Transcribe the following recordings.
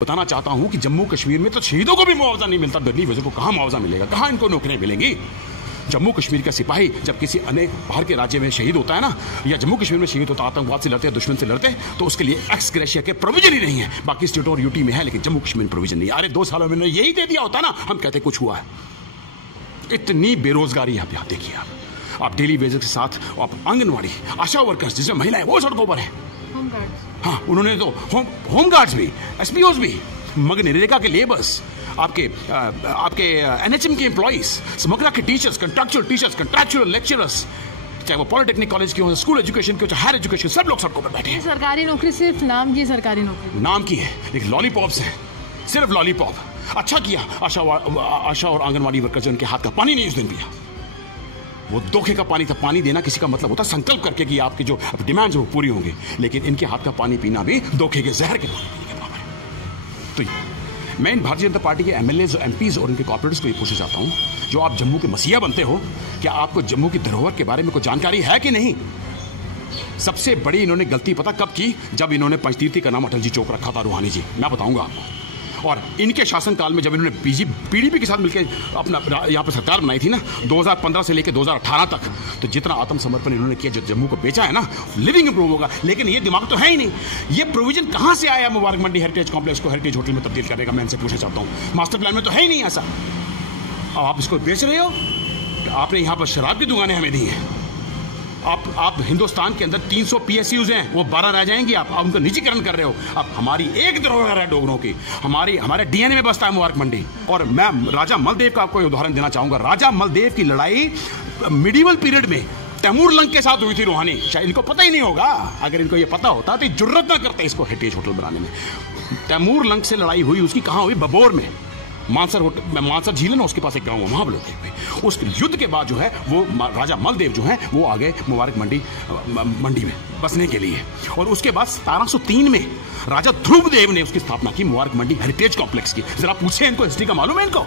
बताना चाहता हूं कि जम्मू कश्मीर में तो शहीदों को भी मुआवजा नहीं मिलता, दिल्ली वजह को कहां मुआवजा मिलेगा, कहां इनको नौकरियां मिलेंगी। जम्मू कश्मीर का सिपाही जब किसी अन्य बाहर के राज्य में शहीद होता है ना, या जम्मू कश्मीर में शहीद होता, आतंकवाद से लड़ते, दुश्मन से लड़ते, तो उसके लिए एक्स ग्रेशिया के प्रोविजन ही नहीं है। बाकी स्टेटों और यूटी में है, लेकिन जम्मू कश्मीर में प्रोविजन नहीं है। अरे 2 सालों में यही दे दिया होता ना, हम कहते कुछ हुआ है। इतनी बेरोजगारी यहाँ देखिए आप डेली वेजेस के साथ आप आंगनवाड़ी, आशा वर्कर्स जिसमें महिलाएं वो सड़कों पर है। हाँ, उन्होंने तो होम गार्ड्स भी, एसपीओज भी, मनरेगा के लेबर्स, आपके एनएचएम के एम्प्लॉइज, स्मगलर के टीचर्स, कंट्रैक्चुअल लेक्चरर्स, चाहे वो पॉलिटेक्निक कॉलेज की हो, स्कूल एजुकेशन की हो, चाहे हायर एजुकेशन, सब लोग सड़कों पर बैठे हैं। सरकारी नौकरी सिर्फ नाम की सरकारी नौकरी, नाम की है, लेकिन लॉलीपॉप्स हैं, सिर्फ लॉलीपॉप। अच्छा किया आशा और आंगनवाड़ी वर्कर्स उनके हाथ का पानी नहीं उस दिन पिया। वो धोखे का पानी था। पानी देना किसी का मतलब होता संकल्प करके कि आपकी जो डिमांड्स वो पूरी होंगी, लेकिन इनके हाथ का पानी पीना भी धोखे के जहर के पानी के बराबर है। तो मैं इन भारतीय जनता पार्टी के एमएलएज, एमपीज और उनके कॉर्पोरेट्स को ये पूछना चाहता हूं, जो आप जम्मू के मसीहा बनते हो, क्या आपको जम्मू की धरोहर के बारे में कोई जानकारी है कि नहीं? सबसे बड़ी इन्होंने गलती पता कब की? जब इन्होंने पंचतीर्थी का नाम अटल जी चौक रखा था, रूहानी जी, मैं बताऊंगा आपको। और इनके शासनकाल में जब इन्होंने पीडीपी के साथ मिलकर अपना यहाँ पर सरकार बनाई थी ना, 2015 से लेकर 2018 तक, तो जितना आत्मसमर्पण इन्होंने किया, जो जम्मू को बेचा है ना, लिविंग इम्प्रूव होगा। लेकिन ये दिमाग तो है ही नहीं। ये प्रोविजन कहाँ से आया मुबारक मंडी हेरिटेज कॉम्प्लेक्स को हेरिटेज होटल में तब्दील करेगा? मैं इनसे पूछना चाहता हूँ। मास्टर प्लान में तो है ही नहीं ऐसा। अब आप इसको बेच रहे हो। आपने यहाँ पर शराब की दुकानें हमें दी हैं। आप हिंदुस्तान के अंदर 300 पीएसयूज हैं, वो 12 रह जाएंगी। आप उनका निजीकरण कर रहे हो। अब हमारी एक धरोहर है डोगरों की, हमारे डीएनए में बसता है मुबारक मंडी। और मैं राजा मलदेव का आपको उदाहरण देना चाहूंगा। राजा मलदेव की लड़ाई मिडिवल पीरियड में तैमूर लंग के साथ हुई थी, रूहानी। शायद इनको पता ही नहीं होगा। अगर इनको ये पता होता तो जुर्रत ना करते इसको हेरिटेज होटल बनाने में। तैमूर लंग से लड़ाई हुई, उसकी कहां हुई? बबोर में, मानसर झील है ना, उसके पास एक गांव है, वहां बोलते हैं। उस युद्ध के बाद जो है वो राजा मलदेव जो है वो आ गए मुबारक मंडी में बसने के लिए। और उसके बाद 1703 में राजा ध्रुवदेव ने उसकी स्थापना की, मुबारक मंडी हेरिटेज कॉम्प्लेक्स की। जरा पूछे इनको, हिस्ट्री का मालूम है इनको?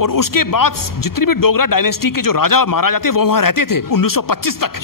और उसके बाद जितनी भी डोगरा डायनेस्टी के जो राजा महाराजा थे वो वहां रहते थे 1925 तक।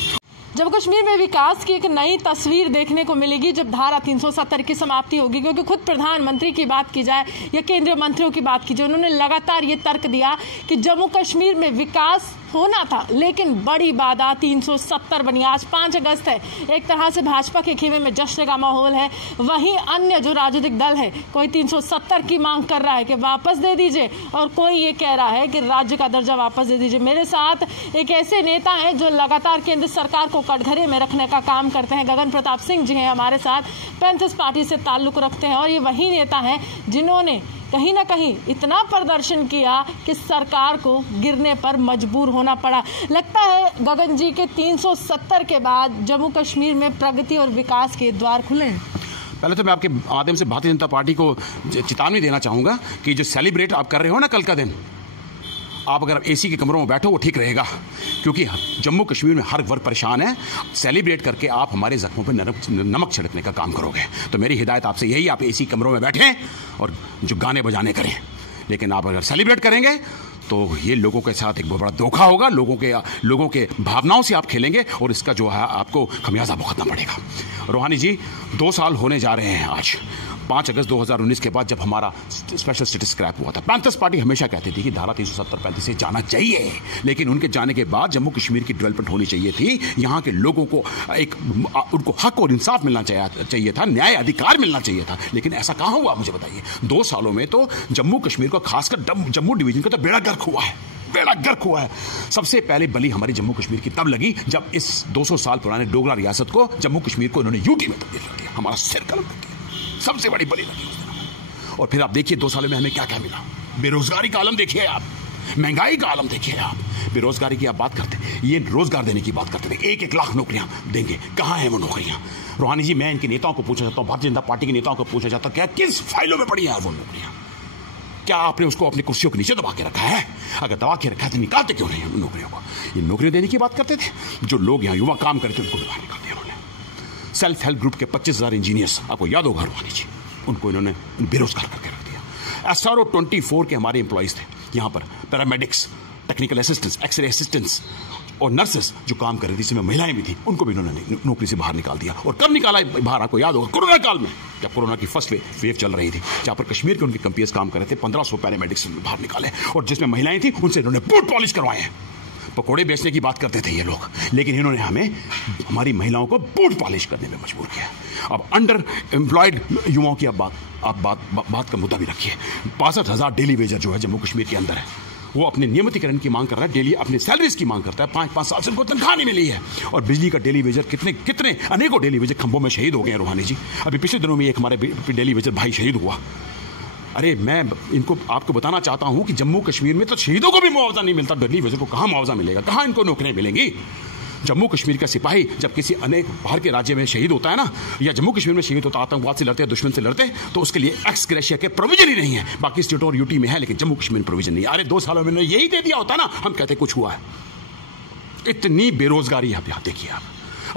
जम्मू कश्मीर में विकास की एक नई तस्वीर देखने को मिलेगी जब धारा 370 की समाप्ति होगी, क्योंकि खुद प्रधानमंत्री की बात की जाए या केंद्रीय मंत्रियों की बात की जाए, उन्होंने लगातार ये तर्क दिया कि जम्मू कश्मीर में विकास होना था, लेकिन बड़ी बाधा 370 बनी। आज 5 अगस्त है, एक तरह से भाजपा के खेमे में जश्न का माहौल है। वहीं अन्य जो राजनीतिक दल है, कोई 370 की मांग कर रहा है कि वापस दे दीजिए, और कोई ये कह रहा है कि राज्य का दर्जा वापस दे दीजिए। मेरे साथ एक ऐसे नेता हैं जो लगातार केंद्र सरकार को कटघरे में रखने का काम करते हैं। गगन प्रताप सिंह जी हैं हमारे साथ, पैंथर्स पार्टी से ताल्लुक रखते हैं, और ये वही नेता हैं जिन्होंने कहीं ना कहीं इतना प्रदर्शन किया कि सरकार को गिरने पर मजबूर होना पड़ा। लगता है गगन जी के 370 के बाद जम्मू कश्मीर में प्रगति और विकास के द्वार खुले हैं। पहले तो मैं आपके माध्यम से भारतीय जनता पार्टी को चेतावनी देना चाहूंगा कि जो सेलिब्रेट आप कर रहे हो ना कल का दिन, आप अगर एसी के कमरों में बैठो वो ठीक रहेगा, क्योंकि जम्मू कश्मीर में हर वर्ग परेशान है। सेलिब्रेट करके आप हमारे जख्मों पर नमक छिड़कने का काम करोगे। तो मेरी हिदायत आपसे यही, आप एसी कमरों में बैठें और जो गाने बजाने करें। लेकिन आप अगर सेलिब्रेट करेंगे तो ये लोगों के साथ एक बहुत बड़ा धोखा होगा। लोगों के भावनाओं से आप खेलेंगे और इसका जो है आपको खमियाजा भुगतना पड़ेगा। रूहानी जी, 2 साल होने जा रहे हैं आज, 5 अगस्त 2019 के बाद जब हमारा स्पेशल स्टेटस स्क्रैप हुआ था। पैंथर्स पार्टी हमेशा कहती थी कि धारा 370-35 से जाना चाहिए, लेकिन उनके जाने के बाद जम्मू कश्मीर की डेवलपमेंट होनी चाहिए थी। यहाँ के लोगों को उनको हक और इंसाफ मिलना चाहिए था, न्याय अधिकार मिलना चाहिए था। लेकिन ऐसा कहाँ हुआ, मुझे बताइए। 2 सालों में तो जम्मू कश्मीर को, खासकर जम्मू डिवीजन का तो बेड़ा गर्क हुआ है, बेड़ा गर्क हुआ है। सबसे पहले बली हमारी जम्मू कश्मीर की तब लगी जब इस 200 साल पुराने डोगरा रियासत को, जम्मू कश्मीर को इन्होंने यूटी में तब्दील कर दिया। हमारा सिर कलम कर दिया, सबसे बड़ी बली लगी उस दिन। और फिर आप देखिए 2 सालों में हमें क्या क्या मिला। बेरोजगारी का आलम देखिए आप, महंगाई का आलम देखिए आप। बेरोजगारी की आप बात करते हैं, ये रोजगार देने की बात करते थे, 1-1 लाख नौकरियां देंगे। कहां हैं वो नौकरियां? रूहानी जी, मैं इनके नेताओं को पूछना चाहता हूं, भारतीय जनता पार्टी के नेताओं को पूछना चाहता हूं, क्या किस फाइलों में पड़ी है वो नौकरियां? क्या आपने उसको अपनी कुर्सियों के नीचे दबा के रखा है? अगर दबा के रखा है तो निकालते क्यों नहीं नौकरियों को? ये नौकरियां देने की बात करते थे। जो लोग यहाँ युवा काम करते थे उनको बाहर निकाल दिया उन्होंने। सेल्फ हेल्प ग्रुप के 25,000 इंजीनियर्स, आपको याद होगा रूहानी जी, उनको इन्होंने बेरोजगार करके रख दिया। SRO 24 के हमारे एम्प्लॉइज थे यहाँ पर, paramedics, technical assistants, x-ray assistants, और नर्सेस जो काम कर रही थी, जिसमें महिलाएं भी थी, उनको भी इन्होंने नौकरी से बाहर निकाल दिया। और कब निकाला बाहर आपको याद होगा, कोरोना काल में, जब कोरोना की फर्स्ट वेव चल रही थी, जहां पर कश्मीर के उनके कंपनीज काम कर रहे थे, 1500 पैरामेडिक्स बाहर निकाले, और जिसमें महिलाएं थी उनसे इन्होंने बूट पॉलिश करवाए हैं। पकोड़े बेचने की बात करते थे ये लोग, लेकिन इन्होंने हमारी महिलाओं को बूट पॉलिश करने में मजबूर किया। अब अंडर एम्प्लॉयड युवाओं की आप बात का मुद्दा भी रखिए। 65,000 डेली वेजर जो है जम्मू कश्मीर के अंदर है, वो अपने नियमितीकरण की मांग कर रहा है, डेली अपने सैलरीज की मांग करता है। 5-5 साल से उनको तनख्वाह नहीं मिली है। और बिजली का डेली वेजर कितने अनेकों डेली वेजर खंभों में शहीद हो गए हैं रूहानी जी। अभी पिछले दिनों में एक हमारे डेली वेजर भाई शहीद हुआ। अरे मैं आपको बताना चाहता हूं कि जम्मू कश्मीर में तो शहीदों को भी मुआवजा नहीं मिलता, डेली वेजर को कहां मुआवजा मिलेगा, कहां इनको नौकरियां मिलेंगी। जम्मू कश्मीर का सिपाही जब किसी अनेक बाहर के राज्य में शहीद होता है ना, या जम्मू कश्मीर में शहीद होता, आतंकवाद से लड़ते, दुश्मन से लड़ते, तो उसके लिए एक्स ग्रेशिया के प्रोविजन ही नहीं है। बाकी स्टेटों और यूटी में है, लेकिन जम्मू कश्मीर में प्रोविजन नहीं है। अरे 2 सालों में यही दे दिया होता ना, हम कहते कुछ हुआ है। इतनी बेरोजगारी आप यहां देखिए।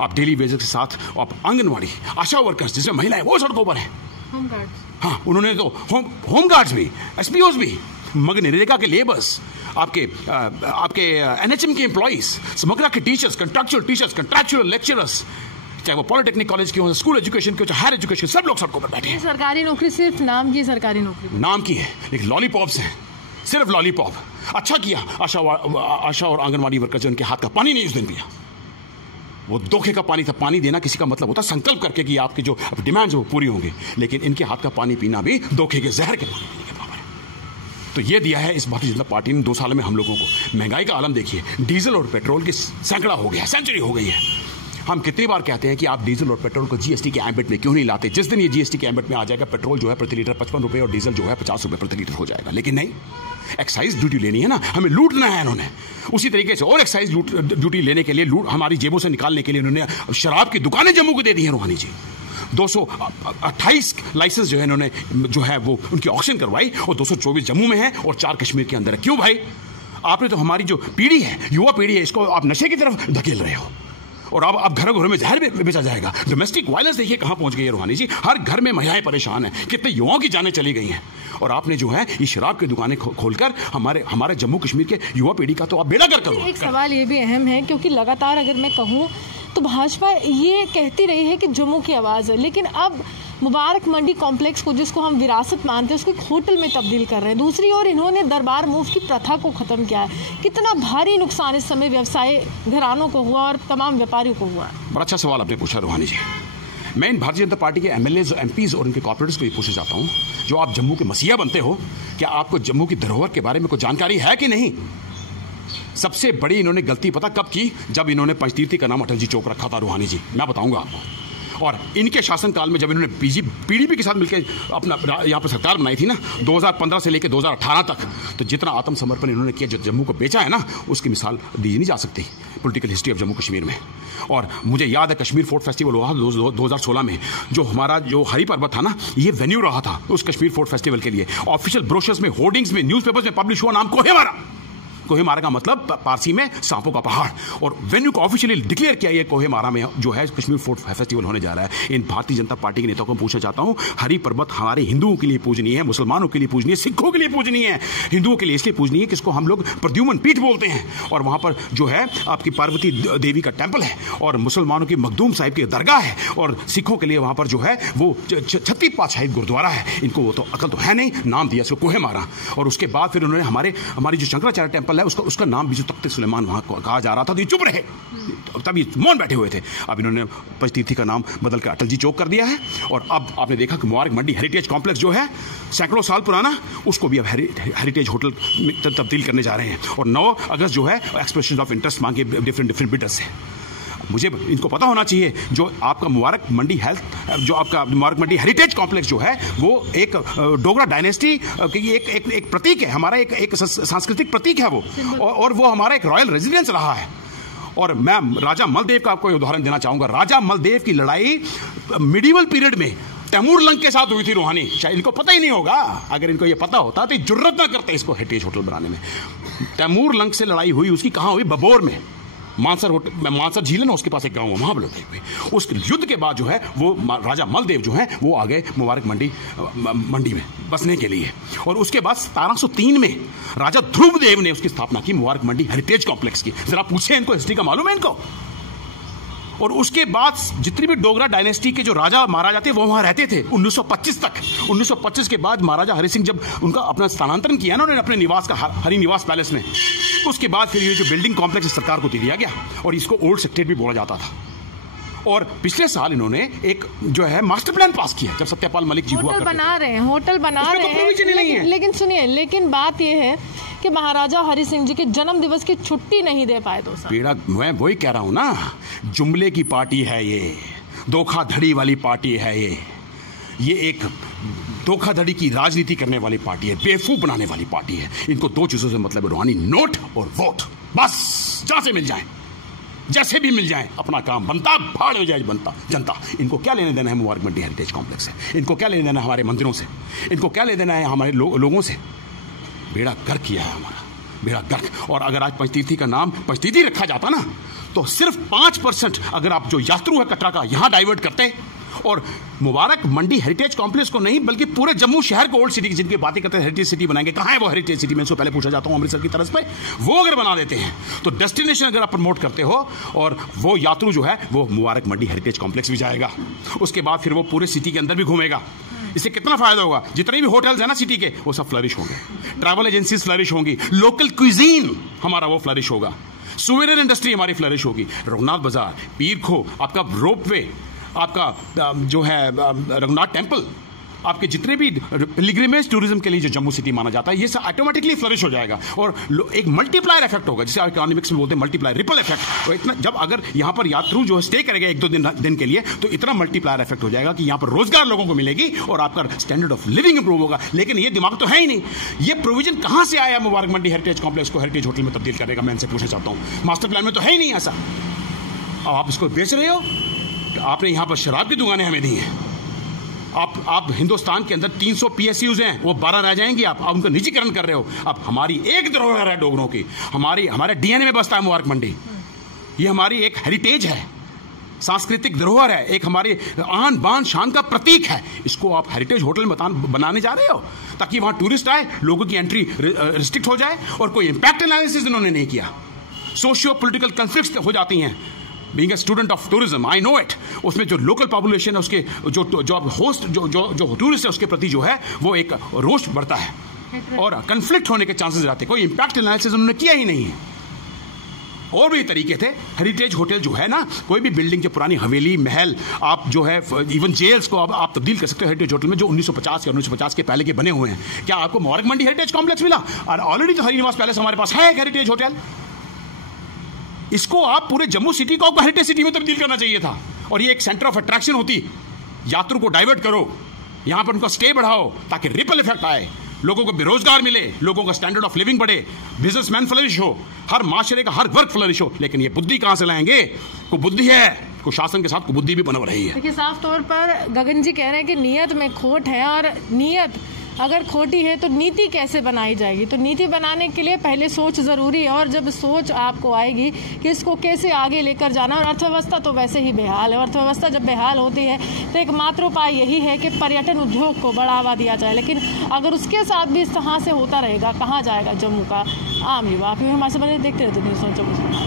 आप डेली वेजर के साथ आप आंगनवाड़ी, आशा वर्कर्स, जिसमें महिलाएं, वो सड़कों पर हैं। हाँ, उन्होंने तो होम गार्ड्स भी, एसपीओज भी, मनरेगा के लेबर्स, आपके एनएचएम के एम्प्लॉइज, समग्रा के टीचर्स, कंट्रैक्चुअल लेक्चरर्स, चाहे वो पॉलिटेक्निक कॉलेज की हो, स्कूल एजुकेशन की हो, चाहे हायर एजुकेशन, सब लोग सड़कों पर बैठे हैं। सरकारी नौकरी सिर्फ नाम की सरकारी नौकरी, नाम की है, लेकिन लॉलीपॉप्स हैं, सिर्फ लॉलीपॉप। अच्छा किया आशा और आंगनवाड़ी वर्कर्स उनके हाथ का पानी नहीं उस दिन पिया। वो धोखे का पानी था। पानी देना किसी का मतलब होता संकल्प करके कि आपकी जो डिमांड्स वो पूरी होंगी, लेकिन इनके हाथ का पानी पीना भी धोखे के, जहर के पानी पीने के बराबर है। तो ये दिया है इस भारतीय जनता पार्टी ने 2 साल में हम लोगों को। महंगाई का आलम देखिए, डीजल और पेट्रोल की सैकड़ा हो गया, सेंचुरी हो गई है। हम कितनी बार कहते हैं कि आप डीजल और पेट्रोल को जीएसटी के एम्बेट में क्यों नहीं लाते। जिस दिन ये जीएसटी के एम्बेट में आ जाएगा, पेट्रोल जो है प्रति लीटर 55 रुपए और डीजल जो है 50 रुपए प्रति लीटर हो जाएगा। लेकिन नहीं, एक्साइज ड्यूटी लेनी है ना, हमें लूटना है इन्होंने। उसी तरीके से और एक्साइज ड्यूटी लेने के लिए, हमारी जेबों से निकालने के लिए इन्होंने शराब की दुकानें जम्मू को दे दी हैं रूहानी जी। 228 लाइसेंस जो है इन्होंने जो है वो उनकी ऑक्शन करवाई, और 224 जम्मू में है और 4 कश्मीर के अंदर है। क्यों भाई? आपने तो हमारी जो पीढ़ी है, युवा पीढ़ी है, इसको आप नशे की तरफ धकेल रहे हो। और अब घरों घरों में जहर बेचा जाएगा। डोमेस्टिक वायलेंस देखिए कहां पहुंच गई है रूहानी जी। हर घर में महिलाएं परेशान हैं, कितने युवाओं की जानें चली गई हैं। और आपने जो है ये शराब की दुकानें खोलकर हमारे जम्मू कश्मीर के युवा पीढ़ी का तो आप बेड़ा गर्क करो। एक सवाल ये भी अहम है, क्योंकि लगातार अगर मैं कहूँ तो भाजपा ये कहती रही है कि जम्मू की आवाज़ है, लेकिन अब मुबारक मंडी कॉम्प्लेक्स को, जिसको हम विरासत मानते हैं, उसको एक होटल में तब्दील कर रहे हैं। दूसरी ओर इन्होंने दरबार मूव की प्रथा को ख़त्म किया है। कितना भारी नुकसान इस समय व्यवसाय घरानों को हुआ और तमाम व्यापारियों को हुआ। बड़ा अच्छा सवाल आपने पूछा रूहानी जी। मैं इन भारतीय जनता पार्टी के एमएलएज, एमपीज और उनके कॉर्पोरेट्स को ये पूछना चाहता हूँ, जो आप जम्मू के मसीहा बनते हो, क्या आपको जम्मू की धरोहर के बारे में कोई जानकारी है कि नहीं? सबसे बड़ी इन्होंने गलती पता कब की? जब इन्होंने पंचतीर्थी का नाम अटल जी चौक रखा था रूहानी जी, मैं बताऊंगा आपको। और इनके शासनकाल में जब इन्होंने पीडीपी के साथ मिलकर अपना यहाँ पर सरकार बनाई थी ना, 2015 से लेकर 2018 तक, तो जितना आत्मसमर्पण इन्होंने किया, जो जम्मू को बेचा है ना, उसकी मिसाल दी नहीं जा सकती political history of Jammu Kashmir में। और मुझे याद है कश्मीर फोर्ट फेस्टिवल हुआ 2016 में, जो हमारा जो हरी पर्वत था ना, ये वेन्यू रहा था उस कश्मीर फोर्ट फेस्टिवल के लिए। ऑफिशियल ब्रोशर्स में, होर्डिंग्स में, न्यूज़पेपर्स में पब्लिश हुआ नाम कोहेमारा। कोहेमारा का मतलब पारसी में सांपों का पहाड़, और वेन्यू को ऑफिशियली डिक्लेयर किया, ये कोहेमारा में जो है कश्मीर फोर्ट फेस्टिवल होने जा रहा है। इन भारतीय जनता पार्टी के नेताओं को पूछना चाहता हूं, हरी पर्वत हमारे हिंदुओं के लिए पूजनीय है, मुसलमानों के लिए पूजनीय है, सिखों के लिए पूजनीय है। हिंदुओं के लिए इसलिए पूजनीय है कि इसको हम लोग प्रद्युमन पीठ बोलते हैं, और वहां पर जो है आपकी पार्वती देवी का टेम्पल है, और मुसलमानों की मखदूम साहिब की दरगाह है, और सिखों के लिए वहां पर जो है वो 36 पातशाही गुरुद्वारा है। इनको वो तो अकल तो है नहीं, नाम दिया इसको कोहेमारा। और उसके बाद फिर उन्होंने हमारी जो शंकराचार्य टेम्पल है उसका नाम जो तख्त सुलेमान वहां कहा जा रहा था, तो ये चुप रहे, तभी मौन बैठे हुए थे। अब इन्होंने पंचतीर्थी का नाम बदलकर अटल जी चौक कर दिया है। और अब आपने देखा कि मुबारक मंडी हेरिटेज कॉम्प्लेक्स जो है सैकड़ों साल पुराना, उसको भी अब हेरिटेज होटल में तब्दील करने जा रहे हैं। और 9 अगस्त जो है एक्सप्रेशन ऑफ इंटरेस्ट मांगे डिफरेंट बिडर्स से। मुझे इनको पता होना चाहिए, जो आपका मुबारक मंडी जो आपका मुबारक मंडी हेरिटेज कॉम्प्लेक्स जो है, वो एक डोगरा डायनेस्टी की एक प्रतीक है, हमारा एक सांस्कृतिक प्रतीक है वो, और वो हमारा एक रॉयल रेजिडेंस रहा है। और मैं राजा मलदेव का आपको उदाहरण देना चाहूंगा। राजा मलदेव की लड़ाई मिडिवल पीरियड में तैमूर लंग के साथ हुई थी रूहानी। शायद इनको पता ही नहीं होगा, अगर इनको ये पता होता तो जुर्रत ना करते इसको हेरिटेज होटल बनाने में। तैमूर लंग से लड़ाई हुई, उसकी कहां हुई? बबोर में। मानसर झील है ना, उसके पास एक गांव है, वहां पर लड़ाई हुई। उस युद्ध के बाद जो है वो राजा मलदेव जो है वो आ गए मुबारक मंडी में बसने के लिए। और उसके बाद 1703 में राजा ध्रुवदेव ने उसकी स्थापना की, मुबारक मंडी हेरिटेज कॉम्प्लेक्स की। जरा पूछे इनको, हिस्ट्री का मालूम है इनको। और उसके बाद जितनी भी डोगरा डायनेस्टी के जो राजा महाराजा थे वो वहां रहते थे 1925 तक। 1925 के बाद महाराजा हरि सिंह जब उनका अपना स्थानांतरण किया ना उन्होंने अपने निवास का हरि निवास पैलेस में, उसके बाद फिर ये जो बिल्डिंग कॉम्प्लेक्स सरकार को दे दिया गया और इसको ओल्ड सेक्रेटरी भी बोला जाता था। और पिछले साल इन्होंने एक जो है मास्टर प्लान पास किया जब सत्यपाल मलिक जी हुआ होटल बना रहे हैं, लेकिन सुनिए, लेकिन बात यह है कि महाराजा हरि सिंह जी के जन्म दिवस की छुट्टी नहीं दे पाए 2 साल। बेड़ा मैं वही कह रहा हूं ना, जुमले की पार्टी है ये, धोखाधड़ी वाली पार्टी है ये एक धोखाधड़ी की राजनीति करने वाली पार्टी है, बेवकूफ बनाने वाली पार्टी है। इनको 2 चीजों से मतलब है, रूहानी नोट और वोट, बस जहां से मिल जाए, जैसे भी मिल जाए, अपना काम बनता भाड़ में जाए बनता जनता। इनको क्या लेने देना है मुबारक मंडी हेरिटेज कॉम्प्लेक्स से, इनको क्या लेने देना है हमारे मंदिरों से, इनको क्या लेने देना है हमारे लोगों से। बेड़ा गर्क किया है हमारा, बेड़ा गर्क। और अगर आज पंचतीर्थी का नाम पंचतीर्थी रखा जाता ना तो सिर्फ 5% अगर आप जो यात्रु है कटरा का यहां डाइवर्ट करते और मुबारक मंडी हेरिटेज कॉम्प्लेक्स को नहीं बल्कि पूरे जम्मू शहर को ओल्ड सिटी की जिनकी बातें करते हैं हेरिटेज सिटी बनाएंगे, कहां है वो हेरिटेज सिटी? मैं इसको पहले पूछा जाता हूं अमृतसर की तरफ पे, वो अगर बना देते हैं तो डेस्टिनेशन अगर आप प्रमोट करते हो और वो यात्रु जो है वो मुबारक मंडी हेरिटेज कॉम्प्लेक्स भी जाएगा, उसके बाद फिर वो पूरे सिटी के अंदर भी घूमेगा। इससे कितना फायदा होगा? जितने भी होटल्स है ना सिटी के वो सब फ्लरिश होंगे, ट्रैवल एजेंसीज फ्लरिश होंगी, लोकल क्विजीन हमारा वो फ्लरिश होगा, सुवेनियर इंडस्ट्री हमारी फ्लरिश होगी, रघुनाथ बाजार, पीर खो, आपका रोपवे, आपका जो है रघुनाथ टेम्पल, आपके जितने भी पिलग्रिमेज टूरिज्म के लिए जो जम्मू सिटी माना जाता है ये सब ऑटोमेटिकली फ्लरिश हो जाएगा और एक मल्टीप्लायर इफेक्ट होगा, जिसे इकोनॉमिक्स में बोलते हैं मल्टीप्लायर रिपल इफेक्ट। और इतना जब अगर यहाँ पर यात्रु जो है स्टे करेगा 1-2 दिन के लिए तो इतना मल्टीप्लायर इफेक्ट हो जाएगा कि यहाँ पर रोजगार लोगों को मिलेगी और आपका स्टैंडर्ड ऑफ लिविंग इंप्रूव होगा। लेकिन ये दिमाग तो है ही नहीं। ये प्रोविजन कहां से आया मुबारक मंडी हेरिटेज कॉम्प्लेक्स को हेरिटेज होटल में तब्दील करेगा? मैं इनसे पूछना चाहता हूँ, मास्टर प्लान में तो है ही नहीं ऐसा। अब आप इसको बेच रहे हो, आपने यहां पर शराब की दुकानें हमें दी हैं। आप हिंदुस्तान के अंदर 300 PSUs हैं, वो 12 रह जाएंगी। आप उनका निजीकरण कर रहे हो। अब हमारी एक धरोहर है डोगरों की, हमारे DNA में बसता है मुबारक मंडी। ये हमारी एक हेरिटेज है, सांस्कृतिक धरोहर है, एक हमारी आन बान शान का प्रतीक है। इसको आप हेरिटेज होटल बनाने जा रहे हो ताकि वहां टूरिस्ट आए, लोगों की एंट्री रिस्ट्रिक्ट हो जाए और कोई इंपैक्ट एनालिसिस इन्होंने नहीं किया। सोशियो पॉलिटिकल कॉन्फ्लिक्ट्स हो जाती हैं। Being a student of tourism I know it. उसमें जो लोकल पॉपुलेशन है उसके जो होस्ट जो टूरिस्ट है उसके प्रति जो है वो एक रोष बढ़ता है और कन्फ्लिक्ट होने के चांसेस रहते हैं। कोई इंपैक्ट एनालिसिस उन्होंने किया ही नहीं है। और भी तरीके थे। हेरिटेज होटल जो है ना, कोई भी बिल्डिंग जो पुरानी हवेली महल आप जो है इवन जेल्स को आप तब्दील कर सकते हो हेरिटेज होटल में, जो 1950 या 1950 के पहले के बने हुए हैं। क्या आपको मुबारक मंडी हेरिटेज कॉम्प्लेक्स मिला? और ऑलरेडी तो हरि निवास पैलेस हमारे पास है एक हेरिटेज होटल। इसको आप पूरे जम्मू सिटी को हेरिटेज सिटी में तब्दील करना चाहिए था और ये एक सेंटर ऑफ अट्रैक्शन होती। यात्रु को डाइवर्ट करो, यहां पर उनका स्टे बढ़ाओ ताकि रिपल इफेक्ट आए, लोगों को बेरोजगार मिले, लोगों का स्टैंडर्ड ऑफ लिविंग बढ़े, बिजनेसमैन फ्लरिश हो, हर माशरे का हर वर्ग फ्लरिश हो। लेकिन ये बुद्धि कहां से लाएंगे? को बुद्धि है, को शासन के साथ को बुद्धि भी बना रही है। देखिए, साफ तौर पर गगन जी कह रहे हैं कि नीयत में खोट है और नीयत अगर खोटी है तो नीति कैसे बनाई जाएगी? तो नीति बनाने के लिए पहले सोच जरूरी है और जब सोच आपको आएगी कि इसको कैसे आगे लेकर जाना। और अर्थव्यवस्था तो वैसे ही बेहाल है। अर्थव्यवस्था जब बेहाल होती है तो एकमात्र उपाय यही है कि पर्यटन उद्योग को बढ़ावा दिया जाए। लेकिन अगर उसके साथ भी इस तरह से होता रहेगा, कहाँ जाएगा जम्मू का आम युवा? आप हमारे से बने देखते रहते न्यूज़ जम्मू।